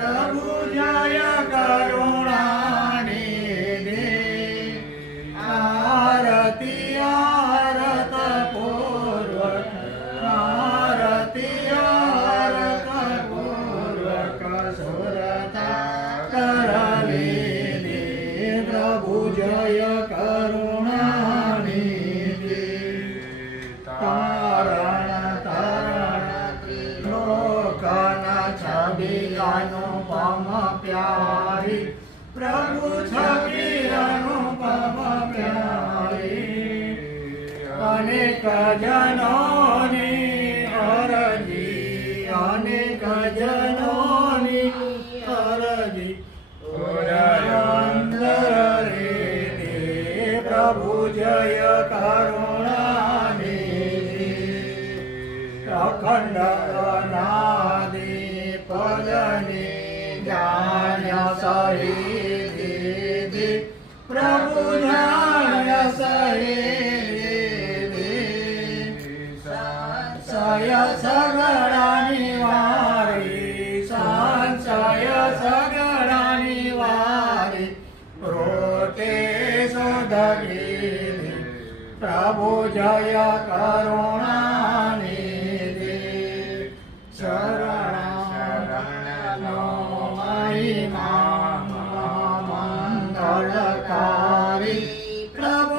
प्रभु जय करुणानिधि आरती आरत पूर्वक आरती आरत पूर्वक सुरता करलिधि प्रभु जय करुणानिधि तारण तारण त्रिलोकना छवि अनुपम प्यारी प्रभु छवि अनुपम प्यारी अनेक जनोनी अरजी अनेक जनोनी अरजी प्रभु जय करुणानिधि अखंड अनादि पदनि ज्ञान सहिति प्रभु ज्ञान सहिति संशय सगळा निवारी संशय सगळा निवारी रोते सदगिरि प्रभु जय करुणानिधि शरण शरणो महिमा मंगलकारी प्रभु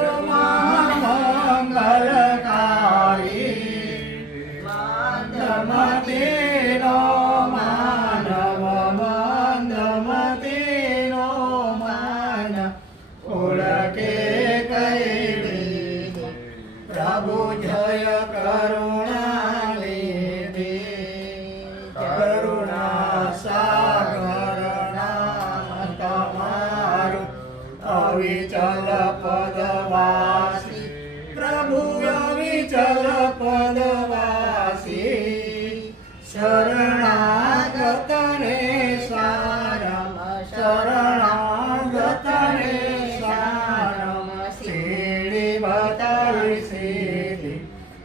मंगलकारी मंदमतीनो मानव मंदमतीनो मानव उड़के कैली प्रभु जय करुणानिधि करुणा सागर नाम तमारु अविचल पदवासी प्रभु अविचल पदवासी शरणागतने सारम शरणागतने सारम सीढ़ी बताई सीधी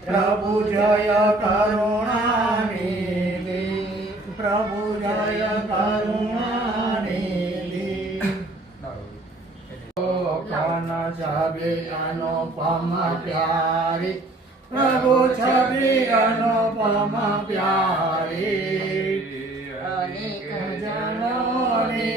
प्रभु जय करुणानिधि प्रभु जय करुणानिधि कन छवि अनुपम प्यारी प्रभु छवि अनुपम प्यारी अनेक जनोनी